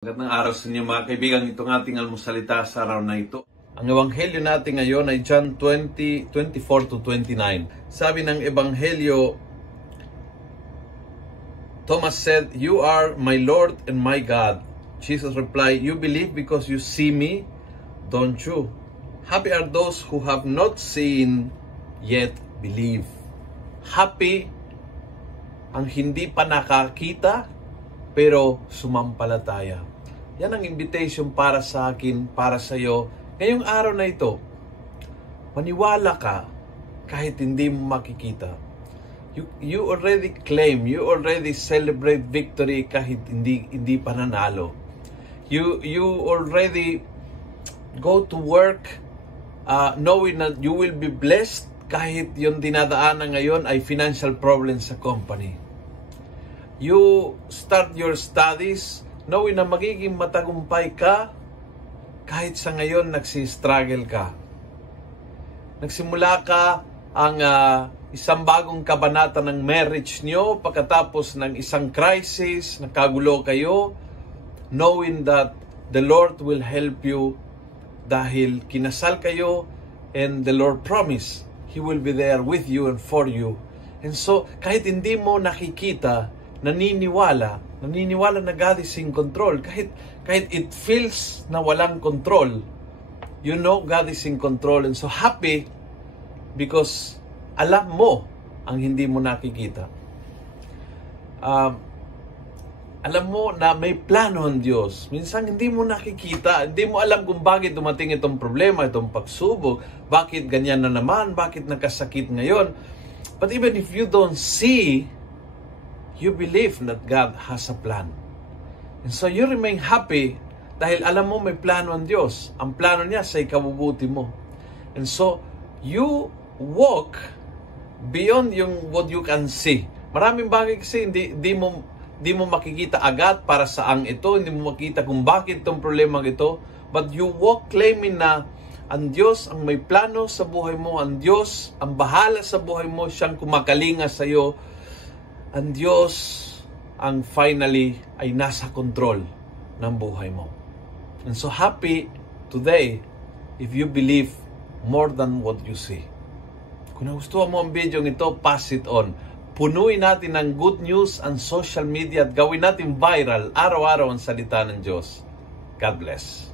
Magandang araw sa inyo mga kaibigan. Itong ating almusalita sa araw na ito. Ang ebanghelyo natin ngayon ay John 20:24-29. Sabi ng ebanghelyo, Thomas said, "You are my Lord and my God." Jesus replied, "You believe because you see me, don't you? Happy are those who have not seen yet believe." Happy ang hindi pa nakakita pero sumampalataya. Yan ang invitation para sa akin, para sa iyo. Ngayong araw na ito, maniwala ka kahit hindi mo makikita. You already claim, you already celebrate victory kahit hindi pa nanalo. You already go to work knowing that you will be blessed kahit yung dinadaanan ngayon ay financial problems sa company. You start your studies knowing na magiging matagumpay ka kahit sa ngayon nagsistruggle ka. Nagsimula ka ang isang bagong kabanata ng marriage nyo pagkatapos ng isang crisis, nagkagulo kayo, knowing that the Lord will help you dahil kinasal kayo and the Lord promised He will be there with you and for you. And so, kahit hindi mo nakikita, naniniwala na God is in control. Kahit it feels na walang control, you know God is in control. And so happy because alam mo ang hindi mo nakikita. Alam mo na may plano ang Diyos. Minsan hindi mo nakikita, hindi mo alam kung bakit dumating itong problema, itong pagsubok, bakit ganyan na naman, bakit nagkasakit ngayon. But even if you don't see, you believe that God has a plan. And so you remain happy dahil alam mo may plano ang Diyos. Ang plano niya sa ikabubuti mo. And so you walk beyond yung what you can see. Maraming bagay kasi hindi mo makikita agad para saang ito, hindi mo makita kung bakit itong problema ito. But you walk claiming na ang Diyos ang may plano sa buhay mo, ang Diyos ang bahala sa buhay mo, siyang kumakalinga sa iyo. Ang Diyos ang finally ay nasa control ng buhay mo. And so happy today if you believe more than what you see. Kung nagustuhan mo ang video ito, pass it on. Punuin natin ng good news ang social media at gawin natin viral araw-araw ang salita ng Diyos. God bless.